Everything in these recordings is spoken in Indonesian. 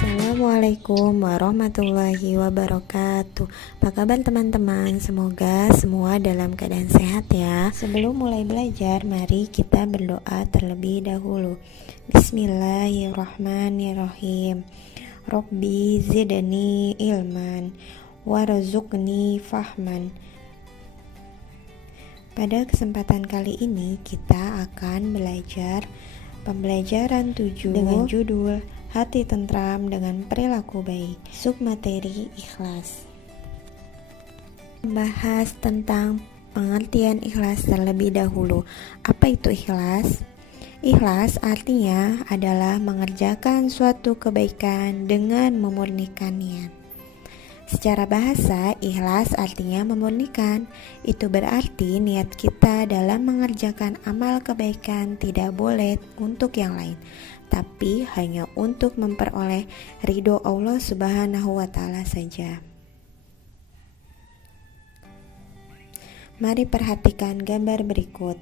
Assalamualaikum warahmatullahi wabarakatuh. Apa kabar teman-teman? Semoga semua dalam keadaan sehat ya. Sebelum mulai belajar, mari kita berdoa terlebih dahulu. Bismillahirrahmanirrahim. Rabbi zidni ilman warzuqni fahman. Pada kesempatan kali ini kita akan belajar pembelajaran 7 dengan judul Hati Tentram dengan Perilaku Baik. Submateri ikhlas. Membahas tentang pengertian ikhlas terlebih dahulu. Apa itu ikhlas? Ikhlas artinya adalah mengerjakan suatu kebaikan dengan memurnikan niat. Secara bahasa, ikhlas artinya memurnikan. Itu berarti niat kita dalam mengerjakan amal kebaikan tidak boleh untuk yang lain, tapi hanya untuk memperoleh ridho Allah Subhanahu wa Ta'ala saja. Mari perhatikan gambar berikut.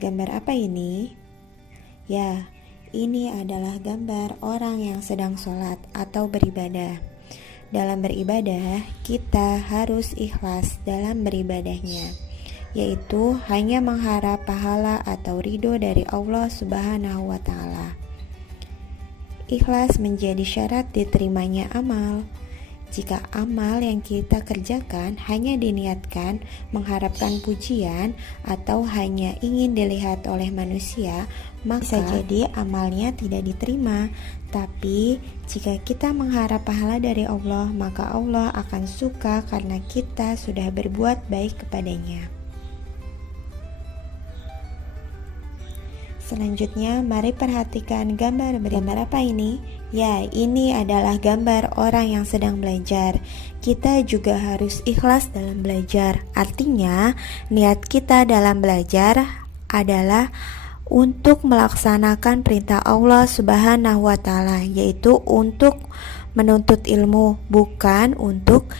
Gambar apa ini? Ya, ini adalah gambar orang yang sedang sholat atau beribadah. Dalam beribadah, kita harus ikhlas dalam beribadahnya, yaitu hanya mengharap pahala atau ridho dari Allah Subhanahu wa Ta'ala. Ikhlas menjadi syarat diterimanya amal. Jika amal yang kita kerjakan hanya diniatkan mengharapkan pujian atau hanya ingin dilihat oleh manusia, maka bisa jadi amalnya tidak diterima. Tapi jika kita mengharap pahala dari Allah, maka Allah akan suka karena kita sudah berbuat baik kepadanya. Selanjutnya, mari perhatikan gambar berikut. Gambar apa ini? Ya, ini adalah gambar orang yang sedang belajar. Kita juga harus ikhlas dalam belajar. Artinya, niat kita dalam belajar adalah untuk melaksanakan perintah Allah Subhanahu wa Ta'ala, yaitu untuk menuntut ilmu, bukan untuk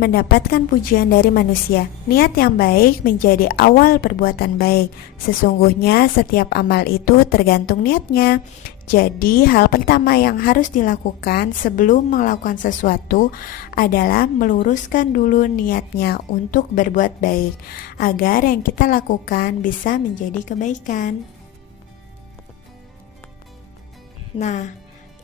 mendapatkan pujian dari manusia. Niat yang baik menjadi awal perbuatan baik. Sesungguhnya setiap amal itu tergantung niatnya. Jadi hal pertama yang harus dilakukan sebelum melakukan sesuatu adalah meluruskan dulu niatnya untuk berbuat baik, agar yang kita lakukan bisa menjadi kebaikan. Nah,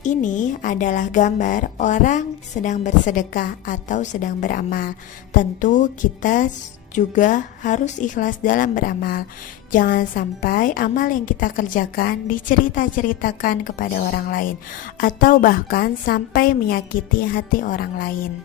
ini adalah gambar orang sedang bersedekah atau sedang beramal. Tentu kita juga harus ikhlas dalam beramal. Jangan sampai amal yang kita kerjakan dicerita-ceritakan kepada orang lain, atau bahkan sampai menyakiti hati orang lain.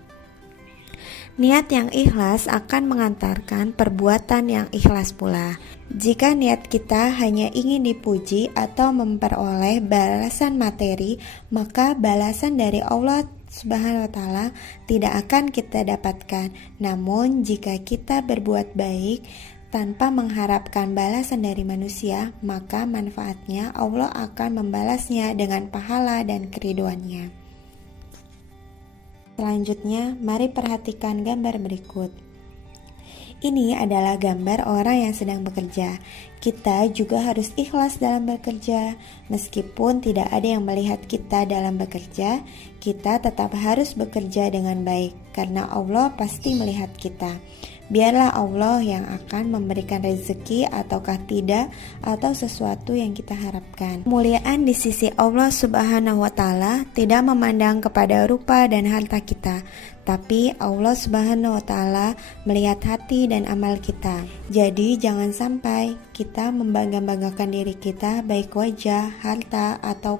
Niat yang ikhlas akan mengantarkan perbuatan yang ikhlas pula. Jika niat kita hanya ingin dipuji atau memperoleh balasan materi, maka balasan dari Allah Subhanahu wa Ta'ala tidak akan kita dapatkan. Namun jika kita berbuat baik tanpa mengharapkan balasan dari manusia, maka manfaatnya Allah akan membalasnya dengan pahala dan keriduannya. Selanjutnya, mari perhatikan gambar berikut. Ini adalah gambar orang yang sedang bekerja. Kita juga harus ikhlas dalam bekerja. Meskipun tidak ada yang melihat kita dalam bekerja, kita tetap harus bekerja dengan baik, karena Allah pasti melihat kita. Biarlah Allah yang akan memberikan rezeki ataukah tidak, atau sesuatu yang kita harapkan. Kemuliaan di sisi Allah Subhanahu wa Ta'ala tidak memandang kepada rupa dan harta kita, tapi Allah Subhanahu wa Ta'ala melihat hati dan amal kita. Jadi jangan sampai kita membangga-banggakan diri kita, baik wajah, harta, atau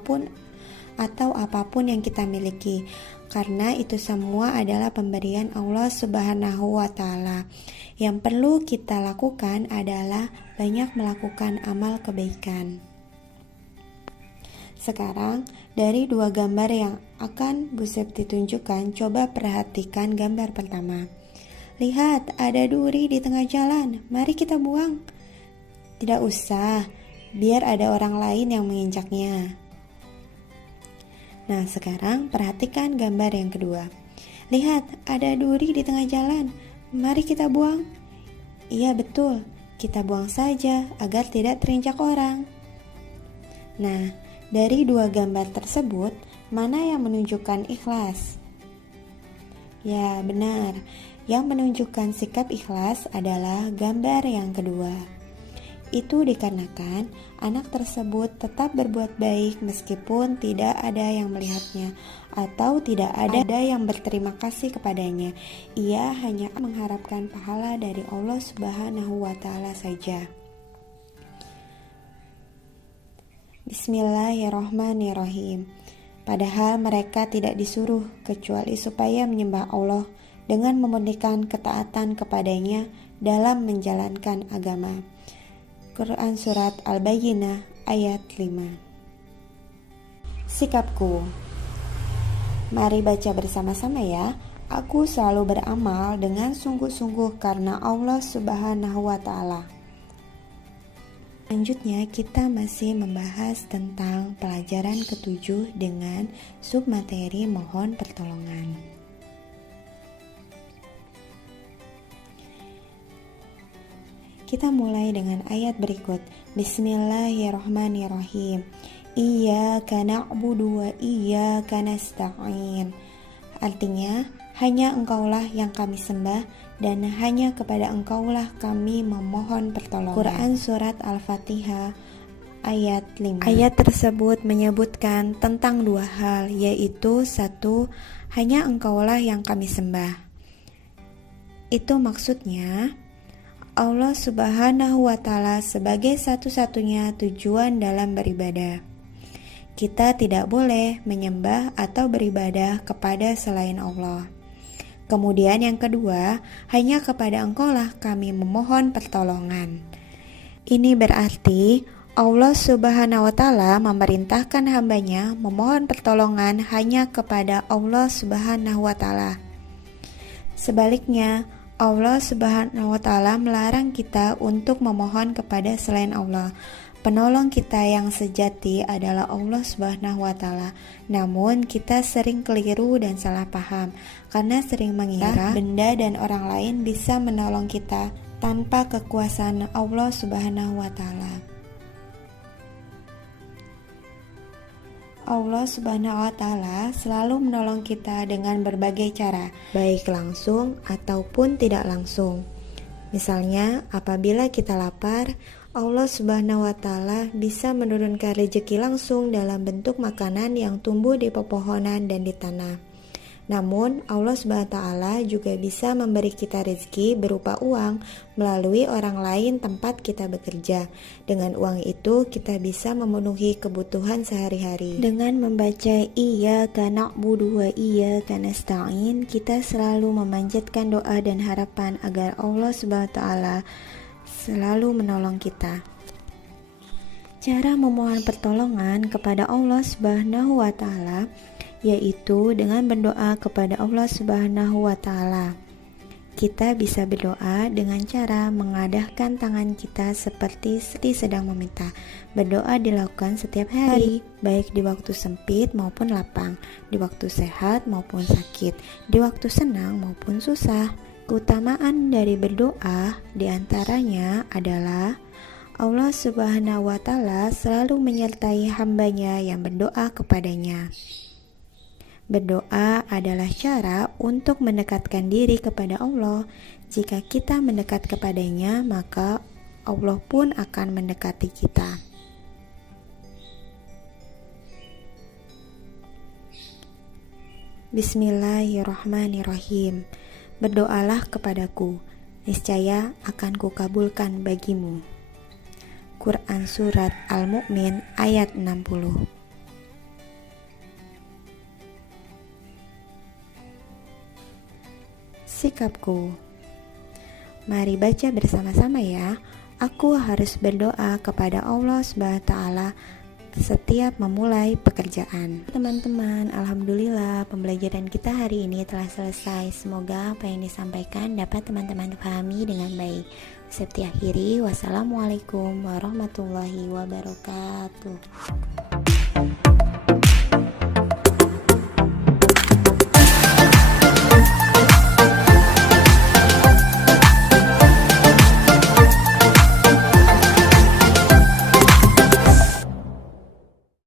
apapun yang kita miliki, karena itu semua adalah pemberian Allah Subhanahu wa Ta'ala. Yang perlu kita lakukan adalah banyak melakukan amal kebaikan. Sekarang, dari dua gambar yang akan Bu Septi tunjukkan, coba perhatikan gambar pertama. Lihat, ada duri di tengah jalan. Mari kita buang. Tidak usah, biar ada orang lain yang menginjaknya. Nah, sekarang perhatikan gambar yang kedua. Lihat, ada duri di tengah jalan. Mari kita buang. Iya, betul. Kita buang saja agar tidak terinjak orang. Nah, dari dua gambar tersebut, mana yang menunjukkan ikhlas? Ya, benar. Yang menunjukkan sikap ikhlas adalah gambar yang kedua. Itu dikarenakan anak tersebut tetap berbuat baik meskipun tidak ada yang melihatnya atau tidak ada yang berterima kasih kepadanya. Ia hanya mengharapkan pahala dari Allah Subhanahu wa Ta'ala saja. Bismillahirrahmanirrahim. Padahal mereka tidak disuruh kecuali supaya menyembah Allah dengan memurnikan ketaatan kepadanya dalam menjalankan agama. Quran Surat Al-Bayyinah ayat 5. Sikapku. Mari baca bersama-sama ya. Aku selalu beramal dengan sungguh-sungguh karena Allah Subhanahu wa Ta'ala. Selanjutnya kita masih membahas tentang pelajaran ke-7 dengan submateri mohon pertolongan. Kita mulai dengan ayat berikut. Bismillahirrahmanirrahim. Iyyaka na'budu wa iyyaka nasta'in. Artinya, hanya Engkaulah yang kami sembah dan hanya kepada Engkaulah kami memohon pertolongan. Quran Surat Al-Fatihah ayat 5. Ayat tersebut menyebutkan tentang dua hal, yaitu satu, hanya Engkaulah yang kami sembah. Itu maksudnya Allah Subhanahu wa Ta'ala sebagai satu-satunya tujuan dalam beribadah. Kita tidak boleh menyembah atau beribadah kepada selain Allah. Kemudian yang kedua, hanya kepada Engkaulah kami memohon pertolongan. Ini berarti Allah Subhanahu wa Ta'ala memerintahkan hambanya memohon pertolongan hanya kepada Allah Subhanahu wa Ta'ala. Sebaliknya, Allah Subhanahu wa Ta'ala melarang kita untuk memohon kepada selain Allah. Penolong kita yang sejati adalah Allah Subhanahu wa Ta'ala. Namun kita sering keliru dan salah paham karena sering mengira benda dan orang lain bisa menolong kita tanpa kekuasaan Allah Subhanahu wa Ta'ala. Allah Subhanahu wa Ta'ala selalu menolong kita dengan berbagai cara, baik langsung ataupun tidak langsung. Misalnya, apabila kita lapar, Allah Subhanahu wa Ta'ala bisa menurunkan rezeki langsung dalam bentuk makanan yang tumbuh di pepohonan dan di tanah. Namun, Allah Subhanahu wa Ta'ala juga bisa memberi kita rezeki berupa uang melalui orang lain tempat kita bekerja. Dengan uang itu, kita bisa memenuhi kebutuhan sehari-hari. Dengan membaca Iyyaka na'budu wa iyyaka nasta'in, kita selalu memanjatkan doa dan harapan agar Allah Subhanahu wa Ta'ala selalu menolong kita. Cara memohon pertolongan kepada Allah Subhanahu wa Ta'ala yaitu dengan berdoa kepada Allah Subhanahu wa Ta'ala. Kita bisa berdoa dengan cara mengadahkan tangan kita seperti sedang meminta. Berdoa dilakukan setiap hari, baik di waktu sempit maupun lapang, di waktu sehat maupun sakit, di waktu senang maupun susah. Keutamaan dari berdoa diantaranya adalah Allah Subhanahu wa Ta'ala selalu menyertai hambanya yang berdoa kepadanya. Berdoa adalah cara untuk mendekatkan diri kepada Allah. Jika kita mendekat kepadanya, maka Allah pun akan mendekati kita. Bismillahirrahmanirrahim. Berdoalah kepadaku, niscaya akan kukabulkan bagimu. Quran Surat Al-Mu'min ayat 60. Sikapku. Mari baca bersama-sama ya. Aku harus berdoa kepada Allah Subhanahu wa Ta'ala setiap setiap memulai pekerjaan. Teman-teman, alhamdulillah pembelajaran kita hari ini telah selesai. Semoga apa yang disampaikan dapat teman-teman pahami dengan baik. Saya akhiri, wassalamualaikum warahmatullahi wabarakatuh.